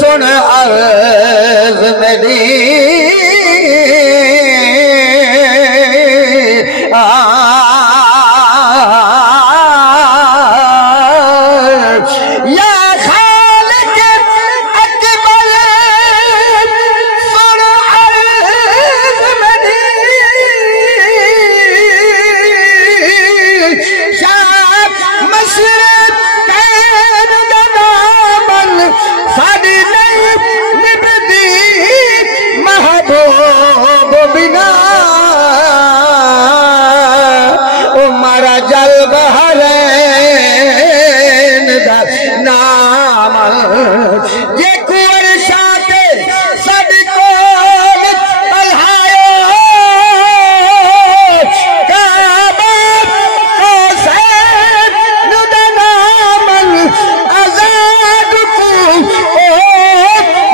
सुन अर्ज़ मेरी या खालिक अकबर सुन अर्ज़ मेरी शाह मशरक़ साड़ी नहीं निभदी महबूब बिना उमरा जल बहरैन दा नाम ये कुंवर शाते साड़ी कोल अल्हायो काबा हुसैन दा नाम आजाद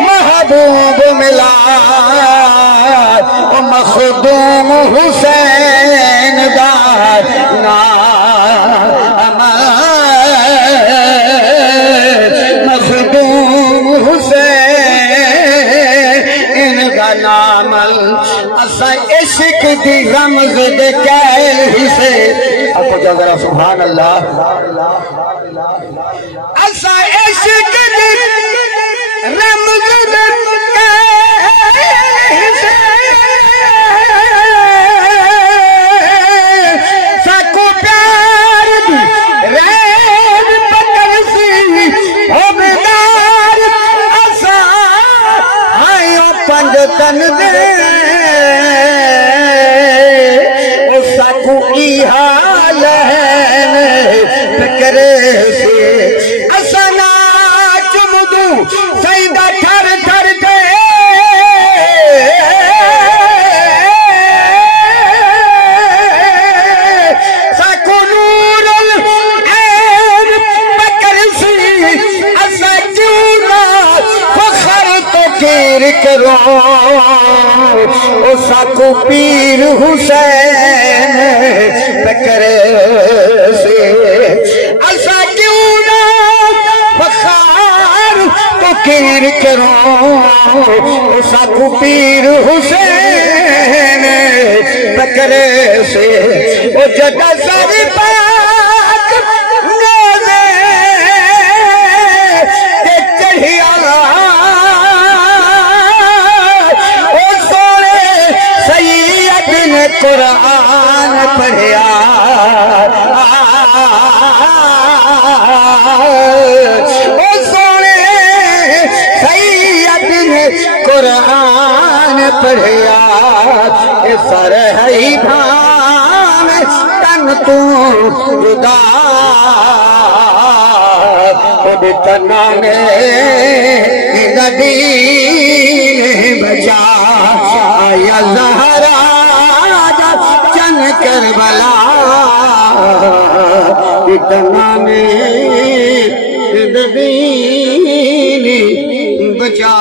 महबूब मिला मखदूम हुसैन दार नाम मखदूम हुसैन का नाम असा इश्क दी रमज़ दे कैल से आपको जरा सुभान अल्लाह असा इश्क दी रमज़ दे साको प्यार दी रैन पकड़ सी होबेदार असा आयो पंज तन दे ओ साको की हाल है पकड़े से असा ना चुमदू सईदा ठर ठर दे साको नूरुल ऐन पकड़ सी असा क्यों ना फखर तो कीर करो ओ साको पीर हुसैन पकड़े से असा क्यों ना फखर तो कीर करो साकू पीर हुसैन पकड़े से ओ जदा सर पाक नोज़े ते चढ़िया ओ सोने सैयद ने कुरान पढ़िया ओ सोने सैयद ने कुरान पढ़िया सर है भान तन तू जुदा तना ने दीन बचा आया ज़हरा चन करबला तना ने दीन बचा